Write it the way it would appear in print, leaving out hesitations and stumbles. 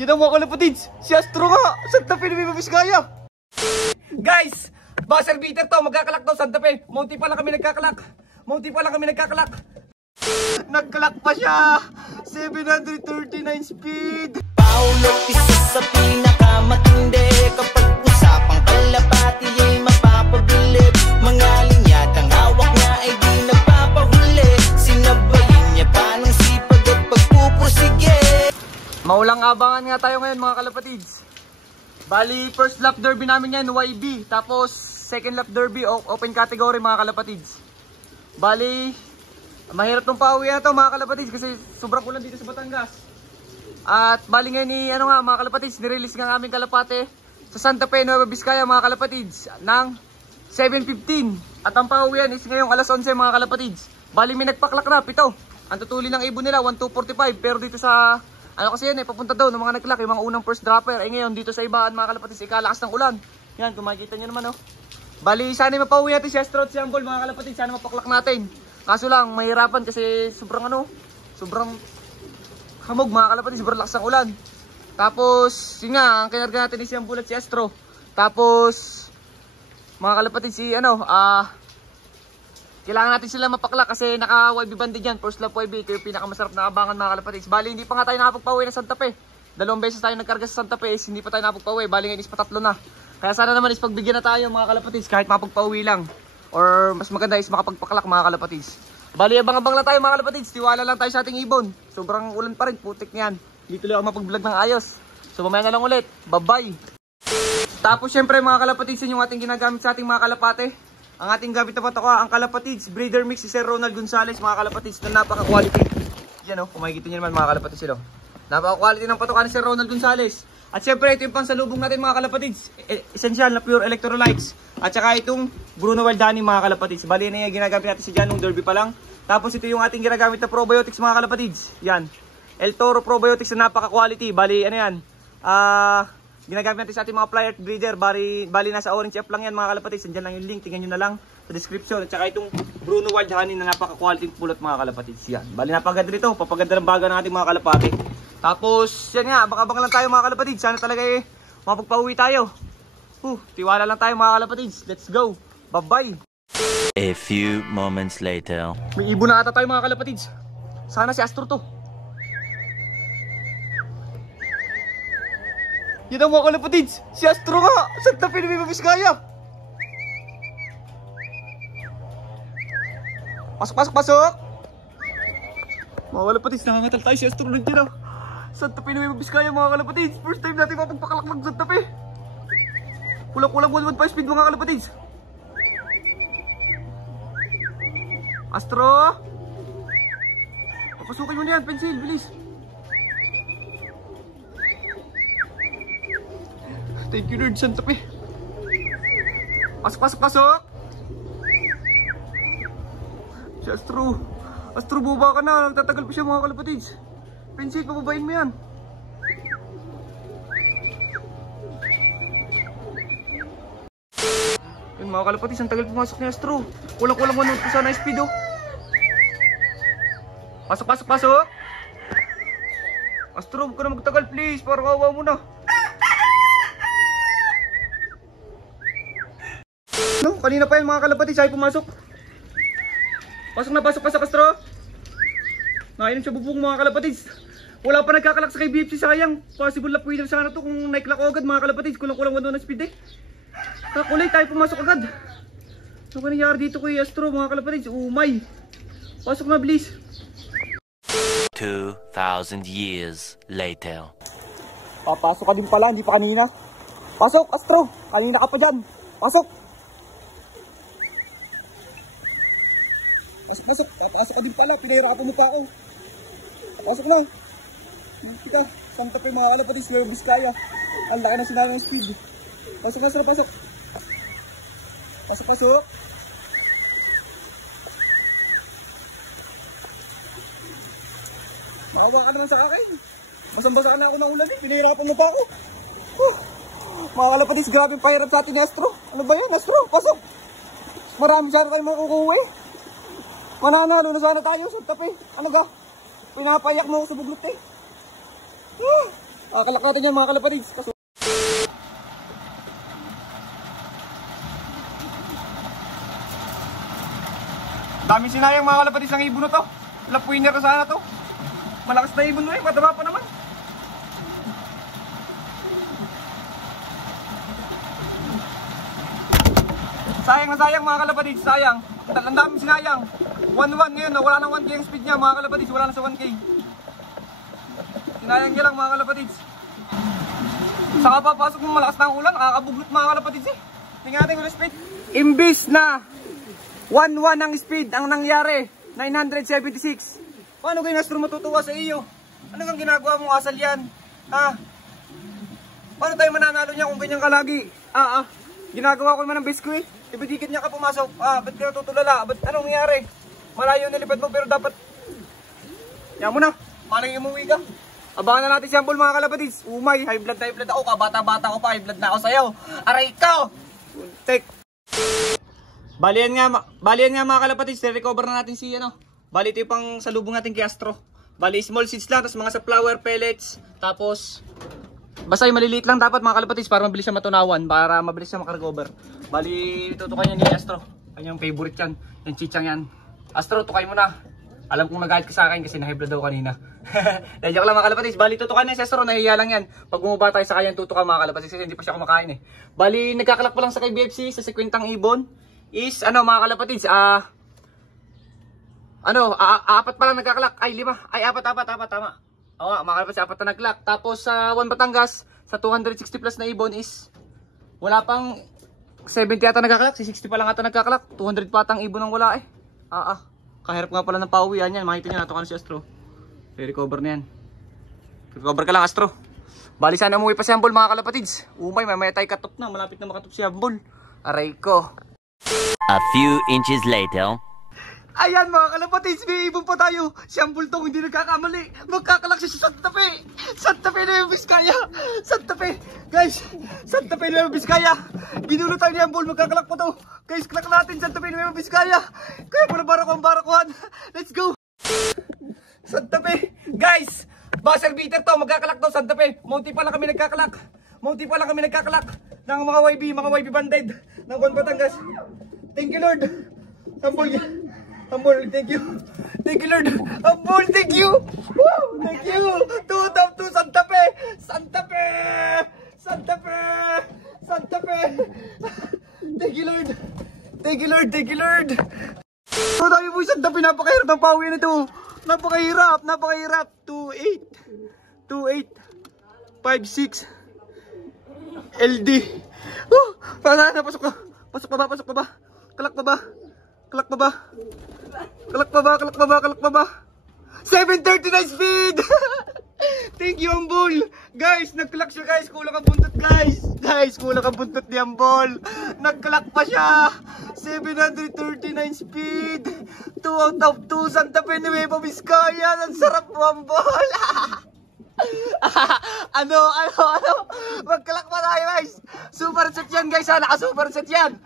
Yun ang mga kalapatids, si Astro nga, Santa Fe Nueva Vizcaya. Guys, buzzer beater to, magkakalak daw Santa Fe. Munti pa lang kami nagkakalak. Nagkalak pa siya, 739 speed. Paulo, isa sa pinakamatindi. Kapag usapang kalapati ay mapapabilib. Mga linyatang hawak niya ay di nagpapahuli. Sinabayin niya pa ng sipag at pagpupursige. Maulang abangan nga tayo ngayon mga kalapatids. Bali, first lap derby namin yan, YB. Tapos, second lap derby, open category mga kalapatids. Bali, mahirap tong pauwi na to mga kalapatids kasi sobrang ulan dito sa Batangas. At bali ngayon mga kalapatids, nirelease nga aming kalapate sa Santa Fe Nueva Vizcaya mga kalapatids ng 7:15. At ang pauwian is ngayong alas 11 mga kalapatids. Bali may nagpaklak na, 7. Ang tutuli ng ibon nila 1245, pero dito sa kasi yan papunta daw ng mga nagklak, yung mga unang first dropper. Ngayon dito sa ibaan mga kalapatids, ikalakas ng ulan. Yan, kung makikita nyo naman Bali, sana mapauwi natin si Astro at si Ambol mga kalapatids, sana mapaklak natin. Kaso lang, mahirapan kasi sobrang sobrang hamog mga kalapatids, sobrang lakas ng ulan. Tapos, yun nga, ang kinarga natin si Ambol at si Astro. Tapos, mga kalapatids, kailangan natin sila mapaklak kasi naka-YB banded yan. First lap YB, ito yung pinakamasarap na abangan mga kalapatids. Bali, hindi pa nga tayo nakapagpauwi ng Santa Fe. 2 beses tayo nagkarga sa Santa Fe, hindi pa tayo nakapagpauwi. Bali, ngayon is patatlo na. Kaya sana naman is pagbigyan na tayo mga kalapatids kahit makapagpauwi lang. Or mas maganda is makapagpaklak mga kalapatids. Bali, abang-abang lang tayo mga kalapatids. Tiwala lang tayo sa ating ibon. Sobrang ulan pa rin, putik niyan. Dito lang ako mapag-vlog ng ayos. So mamaya na lang ulit. Bye-bye. Tapos syempre mga kalapatids, yung ating ginagamit sa ating mga kalapate. Ang ating gamit na patoka, ang kalapatids breeder mix si Sir Ronald Gonzales mga kalapatids na napaka-quality. Yan kung makikita nyo naman mga kalapatids sila. Napaka-quality ng patoka ni Sir Ronald Gonzales. At syempre ito yung pansalubong natin mga kalapatids. Essential na pure electrolytes. At saka itong Bruno Wild Honey mga kalapatids. Bali na yung ginagamit natin si Janong Derby pa lang. Tapos ito yung ating ginagamit na probiotics mga kalapatids. Yan. El Toro probiotics na napaka-quality. Bali yan. Ginagamit natin sa ating mga flyer breeder. Bali nasa orange app lang yan mga kalapatids. Nandiyan lang yung link. Tingnan nyo na lang sa description. At saka itong Bruno Wild Honey na napaka-quality pulot mga kalapatids. Yan. Bali napaganda nito. Papaganda ng baga ng ating mga kalapati. Tapos yan nga. Abang-abang lang tayo mga kalapatids. Sana talaga mapagpauwi tayo. Tiwala lang tayo mga kalapatids. Let's go. Bye-bye. A few moments later. May ibon na ata tayo mga kalapatids. Sana si Astro to. Yan ang mga kalapatids, si Astro nga, Santa Fe Nueva Vizcaya. Pasok. Mga kalapatids, nangangatal tayo si Astro nandiyan Santa Fe Nueva Vizcaya mga kalapatids. First time natin mapagpakalak ng Santa Fe. Kulang 115 speed mga kalapatids. Astro, papasukin mo na yan, pencil, bilis. Thank you Lord, Santa Fe. Pasok. Si Astro, buba ka na. Nagtatagal pa siya mga kalapatids. Pencil, pababain mo yan. Yun mga kalapatids, ang tagal pumasok ni Astro. Kulang 1 sana speed Pasok. Astro, huwag ka na magtagal please. Para kawawa mo na. Kanina pa yan mga kalapatids, ay pumasok. Pasok Astro. Nakainom siya bubong mga kalapatids. Wala pa nagkakalak sa kay BFC, sayang. Possible na pwede sana to kung naiklak agad mga kalapatids. Kulang 1 na speed Kakulay tayo pumasok agad. Ano nangyari dito kay Astro mga kalapatids? Umay. Pasok na please. 2,000 years later. Papasok ka din pala, hindi pa kanina. Pasok Astro, kanina ka pa dyan. Pasok ka din pala, pinahirapan mo pa ako. Pasok na. Kita, Santa Fe mga kalapatids, Nueva Vizcaya. Ang laki na sinayang ng speed. Pasok. Makawa ka naman sa akin. Basang-basa ka na ako ng ulan pinahirapan mo pa ako. Mga kalapatids, grabe yung pahirap sa atin ni Astro. Ano ba yan Astro? Pasok. Marami sana kayo makukuwi. Mananalo na sana tayo sa Santa Fe. Ano ga? Pinapayak mo ako sa buglot Kakalak natin yan mga kalapatids. Daming sinayang mga kalapatids ng ibon na to. Lap winner na sana to. Malakas na ibon mo eh, mataba pa naman. Sayang na sayang mga kalapatids, sayang. Ang daming sinayang. 1-1 ngayon, wala nang 1K ang speed niya mga kalapatids, wala na sa 1K. Sinayang niya lang mga kalapatids. Saka papasok ng malakas na ang ulan, nakakabuglot mga kalapatids eh. Tingnan natin yung speed. Imbis na 1-1 ang speed, ang nangyari 976. Paano kayo Astro matutuwa sa iyo? Ano kang ginagawa mong asal yan? Ha? Paano tayo mananalo niya kung ganyan ka lagi? Ginagawa ko naman ang best ko eh. Ibidikit niya ka pumasok. Ba't ka natutulala? Ba't anong nangyari? Malayo nilipad mo pero dapat... Yan mo na. Paano yung umuwi ka? Abangan na natin si Ambol mga kalapatids. Umay, high blood ako. Kabata-bata ko pa, high blood na ako sa'yo. Aray ko! Take. Balian nga mga kalapatids. Recover na natin si ano. Bali ito yung pang salubong natin kay Astro. Bali small seeds lang, tapos mga sunflower pellets. Tapos, basta yung maliliit lang dapat mga kalapatids para mabilis siya matunawan. Para mabilis siya makarecover. Bali, tutukan niya ni Astro. Kanyang favorite yan. Yung chichang yan. Astro, tukay mo na. Alam kong nag-guide ka sa akin kasi na-high blood daw kanina. Joke lang mga kalapatids. Bali, tutukan niya si Astro. Nahihiya lang yan. Pag bumaba tayo sa kanyang tutukan mga kalapatids kasi hindi pa siya kumakain eh. Bali, nagkakalak pa lang sa kay BFC sa sekwentang ibon. Is, ano mga kalapatids, apat pa lang nagkakalak. Ay, 5. Ay, apat, tama. Oo, mga kalapatids, 4 na nagkalak. Tapos sa 1 Batangas, sa 260 plus na ibon is, wala pang 70 yata nagkakalak. Si 60 pa lang ata nagkakalak. 200 pa atang ibon ang wala eh. Kahirap nga pala ng pauwian yan. Makita nyo, natukan si Astro. I-recover na yan. Recover ka lang Astro. Bali sana umuwi pa si Ambol mga kalapatids. Umay, may tayo katop na. Malapit na makatop si Ambol. Aray ko. A few inches later. Ayan mga kalapatids, may ibon pa tayo. Si Ambol tong hindi nagkakamali. Magkakalak siya sa Santa Fe. Santa Fe na yung Vizcaya. Santa Fe. Guys, Santa Fe na yung Vizcaya. Ginulo tayo ni Ambol, magkakalak pa to. Guys, klak natin Santa Fe na yung Vizcaya. Kaya pala barakuhan. Let's go. Santa Fe. Guys, buzzer beater to. Magkakalak to Santa Fe. Monty pa lang kami nagkakalak. Ng mga YB banded. Ng Juan Batangas. Thank you Lord. Ambol, thank you. Thank you Lord. Ambol, thank you. Woo, thank you. 2 top 2 Santa Fe. Thank you Lord. So dami po Santa Fe, napakahirap ng pauwi nito. Napakahirap. 2-8. 5-6. LD. Pasok pa ba? Kalak pa ba? 739 speed! Thank you, Ambol! Guys, nagkalak siya guys. Kulang ang buntot guys. Kulang ang buntot ni Ambol. Nagkalak pa siya. 739 speed. 2 out of 2. Santa Fe Nueva Vizcaya. Ang sarap mo, Ambol. Ano? Magkalak pa tayo guys. Super set yan guys. Naka-super set yan.